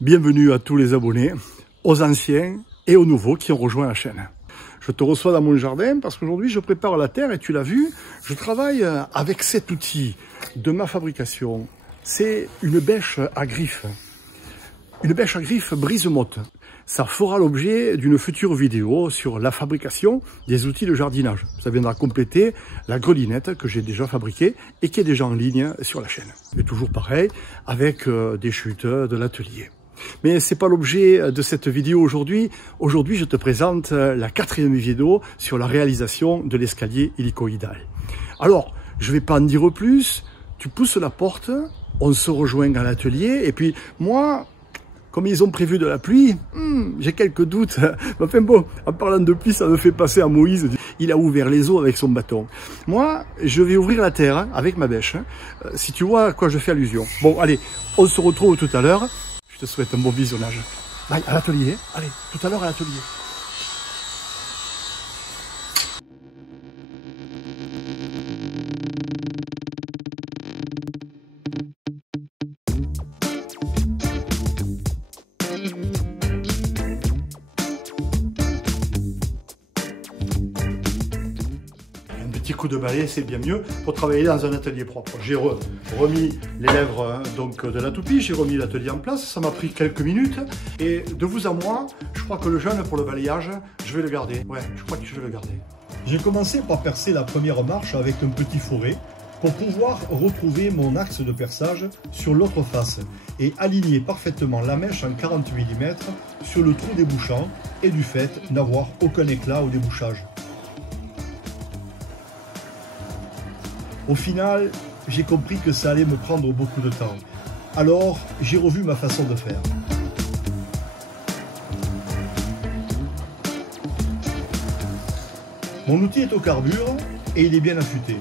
Bienvenue à tous les abonnés, aux anciens et aux nouveaux qui ont rejoint la chaîne. Je te reçois dans mon jardin parce qu'aujourd'hui je prépare la terre et tu l'as vu, je travaille avec cet outil de ma fabrication. C'est une bêche à griffes. Une bêche à griffes brise-motte. Ça fera l'objet d'une future vidéo sur la fabrication des outils de jardinage. Ça viendra compléter la grelinette que j'ai déjà fabriquée et qui est déjà en ligne sur la chaîne. Et toujours pareil, avec des chutes de l'atelier. Mais c'est pas l'objet de cette vidéo aujourd'hui. Aujourd'hui, je te présente la 4e vidéo sur la réalisation de l'escalier hélicoïdal. Alors, je vais pas en dire plus. Tu pousses la porte, on se rejoint à l'atelier. Et puis, moi, comme ils ont prévu de la pluie, j'ai quelques doutes. Enfin bon, en parlant de pluie, ça me fait passer à Moïse. Il a ouvert les eaux avec son bâton. Moi, je vais ouvrir la terre avec ma bêche. Si tu vois à quoi je fais allusion. Bon, allez, on se retrouve tout à l'heure. Je te souhaite un bon visionnage. Bye, à l'atelier. Allez, tout à l'heure à l'atelier. Un petit coup de balai, c'est bien mieux pour travailler dans un atelier propre. J'ai remis les lèvres donc, de la toupie, j'ai remis l'atelier en place, ça m'a pris quelques minutes. Et de vous à moi, je crois que le jeune pour le balayage, je vais le garder. Ouais, je crois que je vais le garder. J'ai commencé par percer la première marche avec un petit fourré pour pouvoir retrouver mon axe de perçage sur l'autre face et aligner parfaitement la mèche en 40 mm sur le trou débouchant et du fait n'avoir aucun éclat au débouchage. Au final, j'ai compris que ça allait me prendre beaucoup de temps. Alors, j'ai revu ma façon de faire. Mon outil est au carbure et il est bien affûté.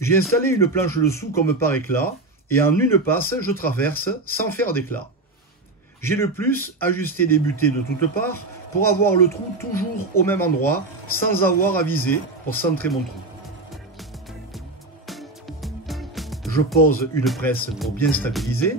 J'ai installé une planche dessous comme par éclat et en une passe, je traverse sans faire d'éclat. J'ai le plus ajusté les butées de toutes parts pour avoir le trou toujours au même endroit sans avoir à viser pour centrer mon trou. Je pose une presse pour bien stabiliser.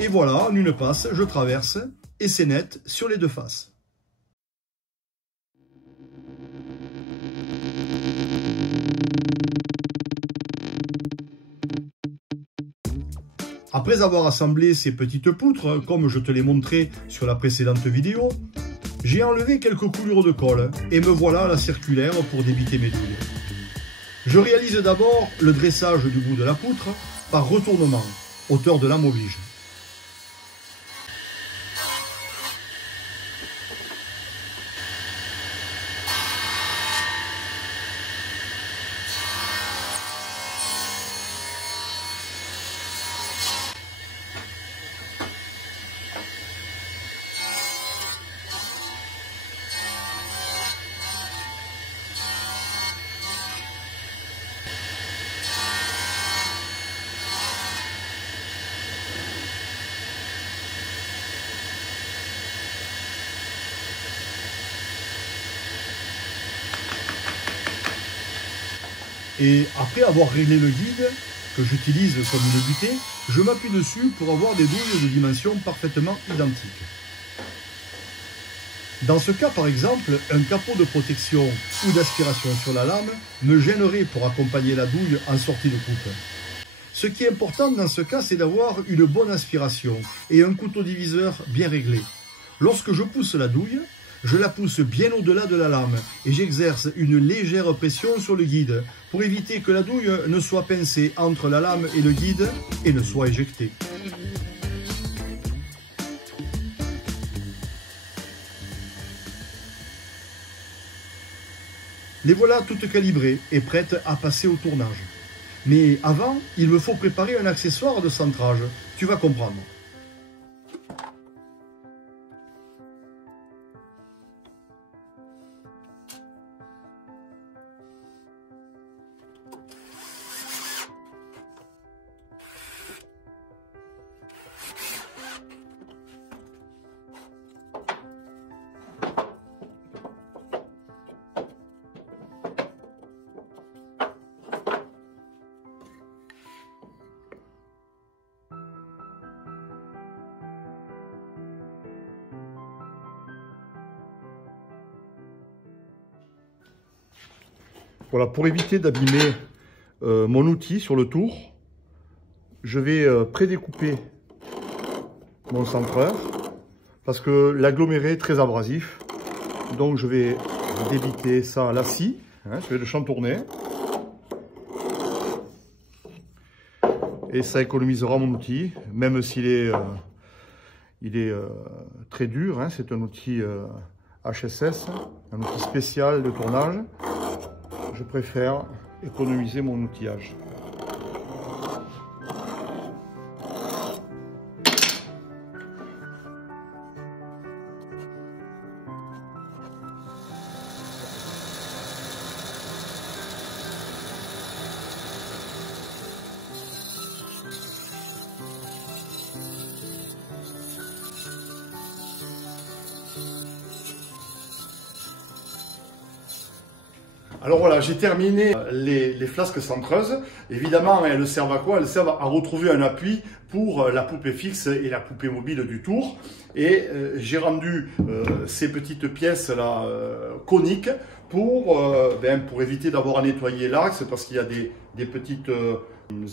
Et voilà, en une passe, je traverse et c'est net sur les deux faces. Après avoir assemblé ces petites poutres, comme je te l'ai montré sur la précédente vidéo, j'ai enlevé quelques coulures de colle et me voilà à la circulaire pour débiter mes douilles. Je réalise d'abord le dressage du bout de la poutre par retournement, hauteur de lame oblige. Et après avoir réglé le guide, que j'utilise comme une butée, je m'appuie dessus pour avoir des douilles de dimensions parfaitement identiques. Dans ce cas par exemple, un capot de protection ou d'aspiration sur la lame me gênerait pour accompagner la douille en sortie de coupe. Ce qui est important dans ce cas, c'est d'avoir une bonne aspiration et un couteau diviseur bien réglé. Lorsque je pousse la douille, je la pousse bien au-delà de la lame et j'exerce une légère pression sur le guide pour éviter que la douille ne soit pincée entre la lame et le guide et ne soit éjectée. Les voilà toutes calibrées et prêtes à passer au tournage. Mais avant, il me faut préparer un accessoire de centrage. Tu vas comprendre. Voilà, pour éviter d'abîmer mon outil sur le tour, je vais prédécouper mon centreur parce que l'aggloméré est très abrasif. Donc je vais débiter ça à la scie, hein, je vais le chantourner. Et ça économisera mon outil, même s'il est, très dur, hein, c'est un outil HSS, un outil spécial de tournage. Je préfère économiser mon outillage. Alors voilà, j'ai terminé les flasques centreuses. Évidemment, elles servent à quoi? Elles servent à retrouver un appui pour la poupée fixe et la poupée mobile du tour. Et j'ai rendu ces petites pièces-là coniques pour éviter d'avoir à nettoyer l'axe, parce qu'il y a des petites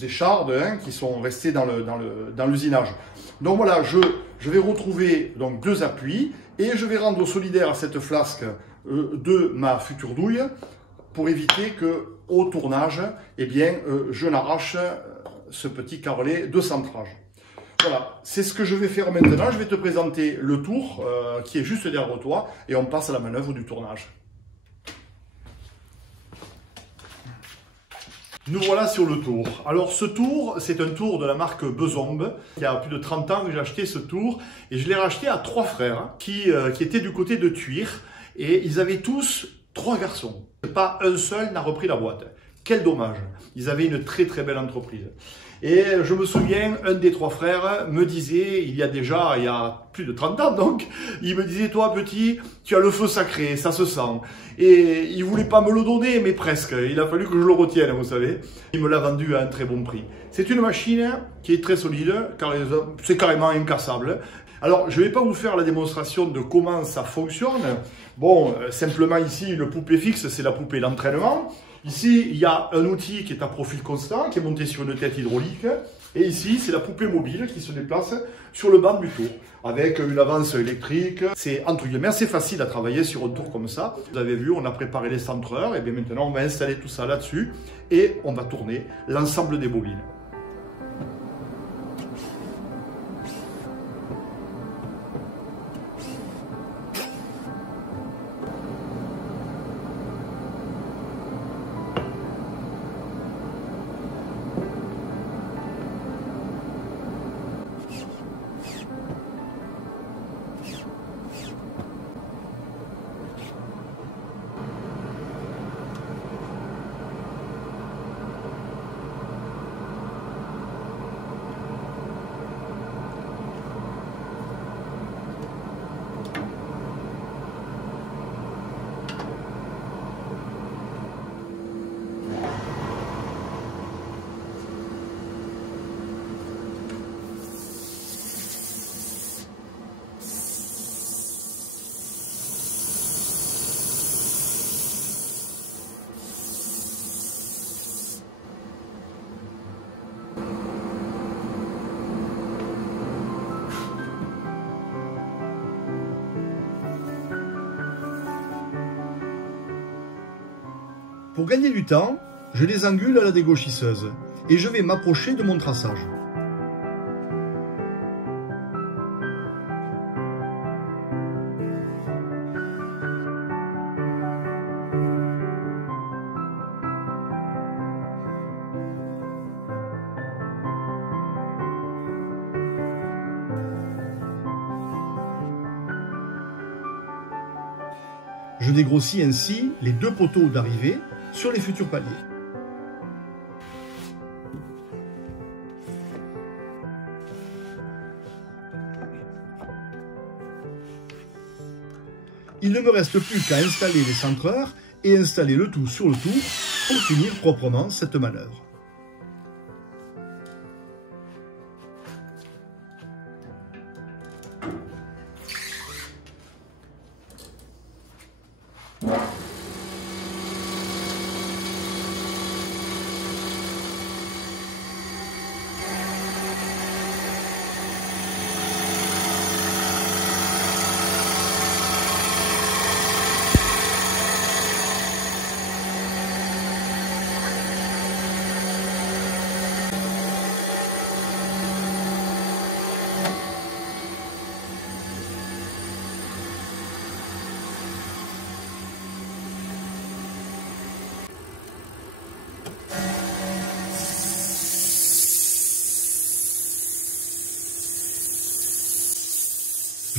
échardes, hein, qui sont restées dans l'usinage. Donc voilà, je vais retrouver donc 2 appuis et je vais rendre solidaire à cette flasque de ma future douille, pour éviter que au tournage, je n'arrache ce petit carrelet de centrage. Voilà, c'est ce que je vais faire maintenant. Je vais te présenter le tour qui est juste derrière toi et on passe à la manœuvre du tournage. Nous voilà sur le tour. Alors ce tour, c'est un tour de la marque Bezombe. Il y a plus de 30 ans que j'ai acheté ce tour et je l'ai racheté à 3 frères qui étaient du côté de Thuir et ils avaient tous 3 garçons. Pas un seul n'a repris la boîte. Quel dommage. Ils avaient une très très belle entreprise. Et je me souviens, un des 3 frères me disait, il y a plus de 30 ans donc, il me disait, toi petit, tu as le feu sacré, ça se sent. Et il voulait pas me le donner, mais presque. Il a fallu que je le retienne, vous savez. Il me l'a vendu à un très bon prix. C'est une machine qui est très solide, car c'est carrément incassable. Alors, je ne vais pas vous faire la démonstration de comment ça fonctionne. Bon, simplement ici, une poupée fixe, c'est la poupée d'entraînement. Ici, il y a un outil qui est à profil constant, qui est monté sur une tête hydraulique. Et ici, c'est la poupée mobile qui se déplace sur le banc du tour, avec une avance électrique. C'est entre guillemets assez facile à travailler sur un tour comme ça. Vous avez vu, on a préparé les centreurs, et bien maintenant, on va installer tout ça là-dessus, et on va tourner l'ensemble des bobines. Pour gagner du temps, je les angule à la dégauchisseuse et je vais m'approcher de mon traçage. Je dégrossis ainsi les 2 poteaux d'arrivée sur les futurs paliers. Il ne me reste plus qu'à installer les centreurs et installer le tout sur le tour pour finir proprement cette manœuvre.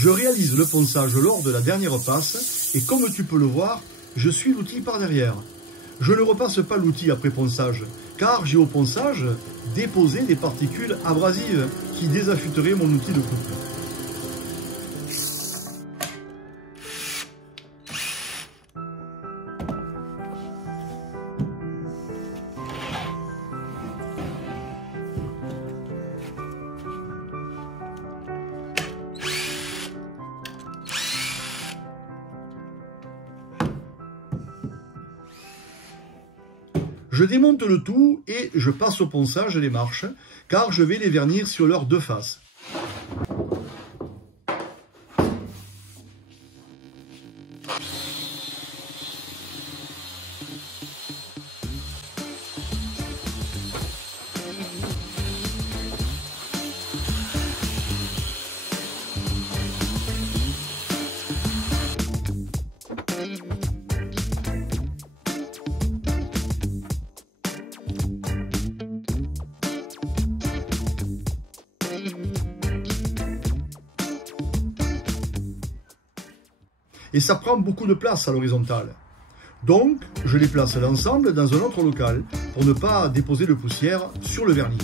Je réalise le ponçage lors de la dernière passe et comme tu peux le voir, je suis l'outil par derrière. Je ne repasse pas l'outil après ponçage, car j'ai au ponçage déposé des particules abrasives qui désaffûteraient mon outil de coupe. Je démonte le tout et je passe au ponçage les marches, car je vais les vernir sur leurs deux faces. Et ça prend beaucoup de place à l'horizontale. Donc, je les place l'ensemble dans un autre local pour ne pas déposer de poussière sur le vernis.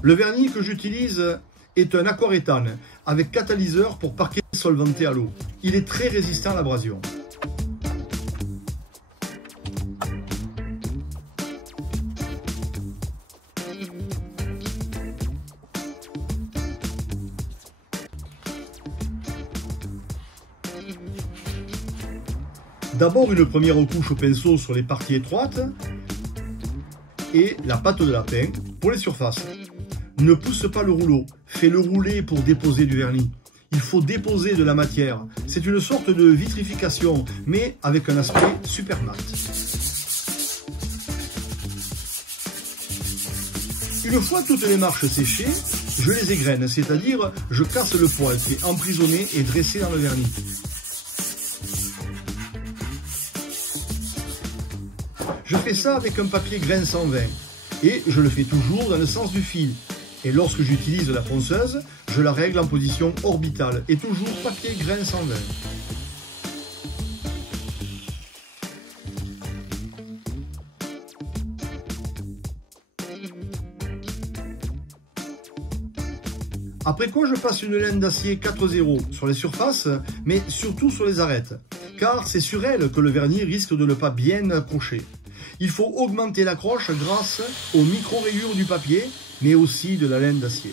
Le vernis que j'utilise est un aquaréthane avec catalyseur pour parquet solventé à l'eau. Il est très résistant à l'abrasion. D'abord une première couche au pinceau sur les parties étroites et la pâte de lapin pour les surfaces. Ne pousse pas le rouleau, fais-le rouler pour déposer du vernis. Il faut déposer de la matière. C'est une sorte de vitrification, mais avec un aspect super mat. Une fois toutes les marches séchées, je les égrène, c'est-à-dire je casse le poil qui est emprisonné et dressé dans le vernis. Je fais ça avec un papier grain 120 et je le fais toujours dans le sens du fil. Et lorsque j'utilise la ponceuse, je la règle en position orbitale et toujours papier grain 120. Après quoi, je passe une laine d'acier 4-0 sur les surfaces, mais surtout sur les arêtes, car c'est sur elles que le vernis risque de ne pas bien accrocher. Il faut augmenter l'accroche grâce aux micro-rayures du papier, mais aussi de la laine d'acier.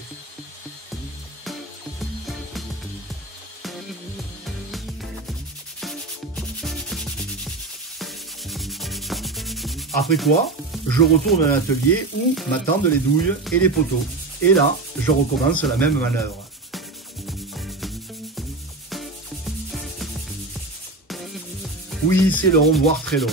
Après quoi, je retourne à l'atelier où m'attendent les douilles et les poteaux. Et là, je recommence la même manœuvre. Oui, c'est long, voire très long.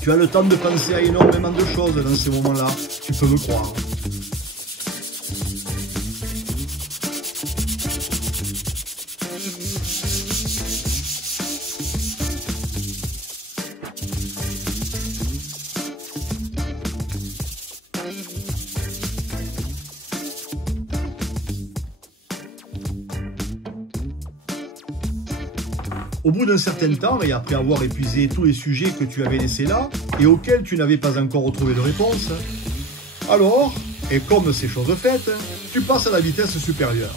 Tu as le temps de penser à énormément de choses dans ces moments-là, tu peux me croire. Au bout d'un certain temps, et après avoir épuisé tous les sujets que tu avais laissés là, et auxquels tu n'avais pas encore retrouvé de réponse, alors, et comme c'est chose faite, tu passes à la vitesse supérieure.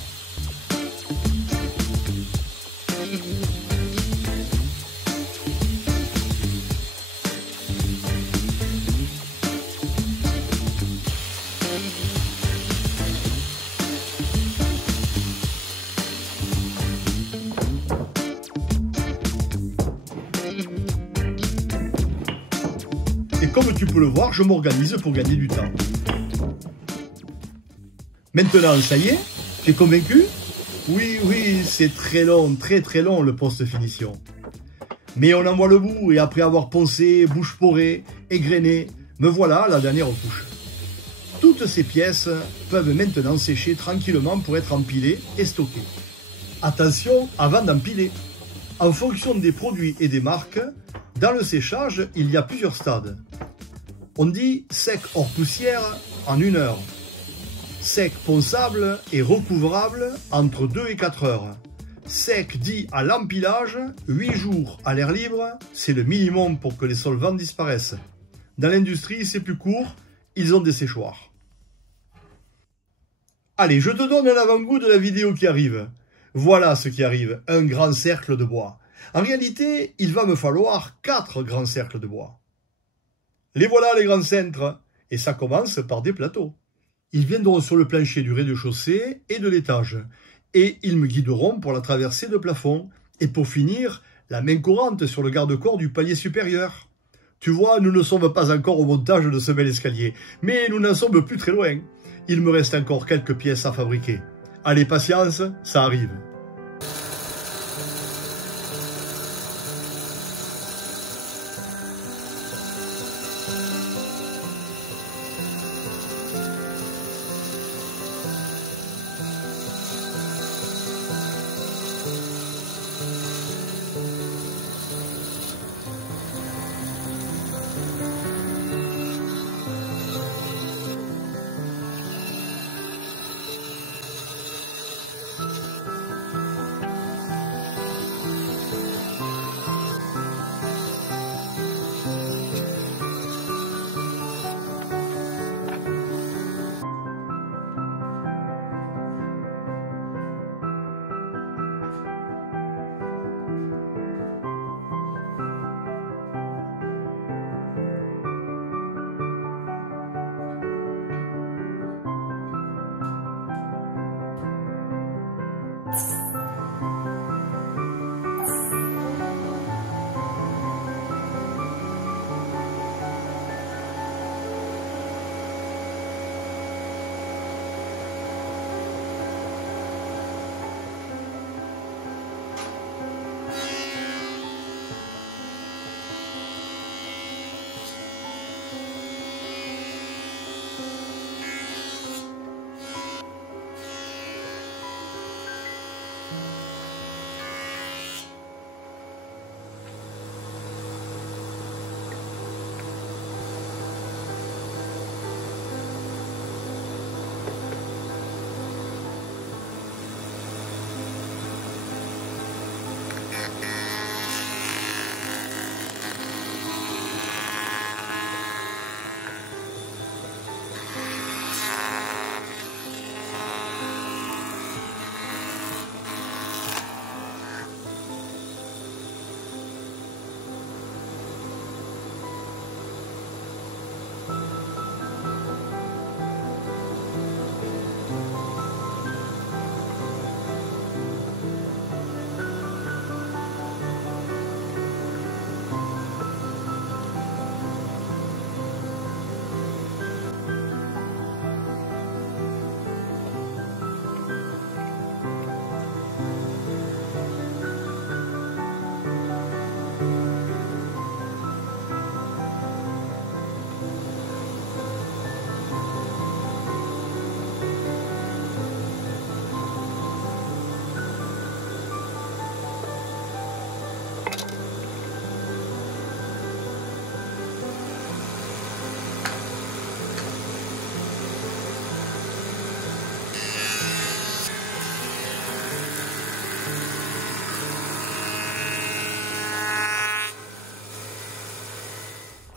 Et comme tu peux le voir, je m'organise pour gagner du temps. Maintenant, ça y est, tu es convaincu? Oui, c'est très long, très long le post-finition. Mais on en voit le bout et après avoir poncé, bouche porée, égrené, me voilà à la dernière couche. Toutes ces pièces peuvent maintenant sécher tranquillement pour être empilées et stockées. Attention avant d'empiler. En fonction des produits et des marques, dans le séchage, il y a plusieurs stades. On dit sec hors poussière en 1 heure. Sec ponçable et recouvrable entre 2 et 4 heures. Sec dit à l'empilage, 8 jours à l'air libre, c'est le minimum pour que les solvants disparaissent. Dans l'industrie, c'est plus court, ils ont des séchoirs. Allez, je te donne un avant-goût de la vidéo qui arrive. Voilà ce qui arrive, un grand cercle de bois. En réalité, il va me falloir 4 grands cercles de bois. Les voilà les grands cintres, et ça commence par des plateaux. Ils viendront sur le plancher du rez-de-chaussée et de l'étage, et ils me guideront pour la traversée de plafond, et pour finir, la main courante sur le garde-corps du palier supérieur. Tu vois, nous ne sommes pas encore au montage de ce bel escalier, mais nous n'en sommes plus très loin. Il me reste encore quelques pièces à fabriquer. Allez, patience, ça arrive.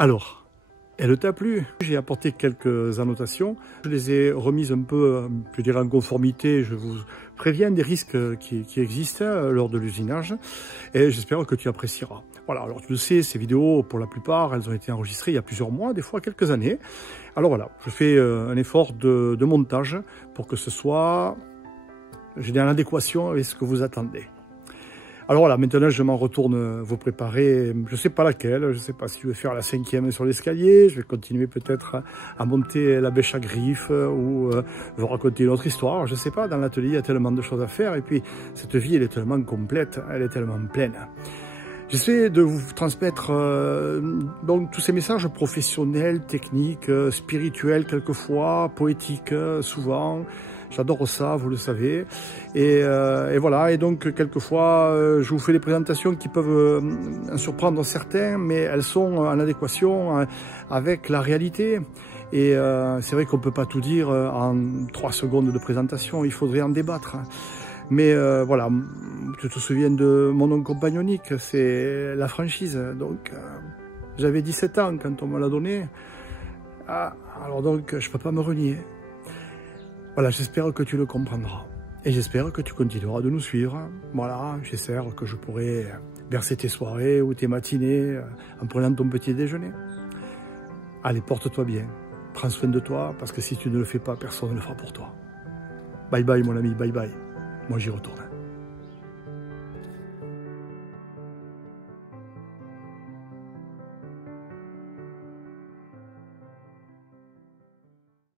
Alors, elle t'a plu? J'ai apporté quelques annotations. Je les ai remises un peu, je dirais, en conformité. Je vous préviens des risques qui existent lors de l'usinage. Et j'espère que tu apprécieras. Voilà, alors tu le sais, ces vidéos, pour la plupart, elles ont été enregistrées il y a plusieurs mois, des fois quelques années. Alors voilà, je fais un effort de montage pour que ce soit, je dirais, en adéquation avec ce que vous attendez. Alors voilà, maintenant je m'en retourne vous préparer, je sais pas laquelle, je sais pas si je vais faire la 5e sur l'escalier, je vais continuer peut-être à monter la bêche à griffes ou vous raconter une autre histoire, je sais pas, dans l'atelier il y a tellement de choses à faire et puis cette vie elle est tellement complète, elle est tellement pleine. J'essaie de vous transmettre donc tous ces messages professionnels, techniques, spirituels quelquefois, poétiques souvent. J'adore ça, vous le savez. Et voilà, et donc quelquefois je vous fais des présentations qui peuvent surprendre certains, mais elles sont en adéquation avec la réalité. Et c'est vrai qu'on peut pas tout dire en 3 secondes de présentation, il faudrait en débattre. Mais voilà, tu te souviens de mon nom compagnonique, c'est la franchise. Donc j'avais 17 ans quand on me l'a donné. Ah, alors donc je peux pas me renier. Voilà, j'espère que tu le comprendras. Et j'espère que tu continueras de nous suivre. Voilà, j'espère que je pourrai verser tes soirées ou tes matinées en prenant ton petit déjeuner. Allez, porte-toi bien. Prends soin de toi, parce que si tu ne le fais pas, personne ne le fera pour toi. Bye bye mon ami, bye bye. Moi j'y retourne.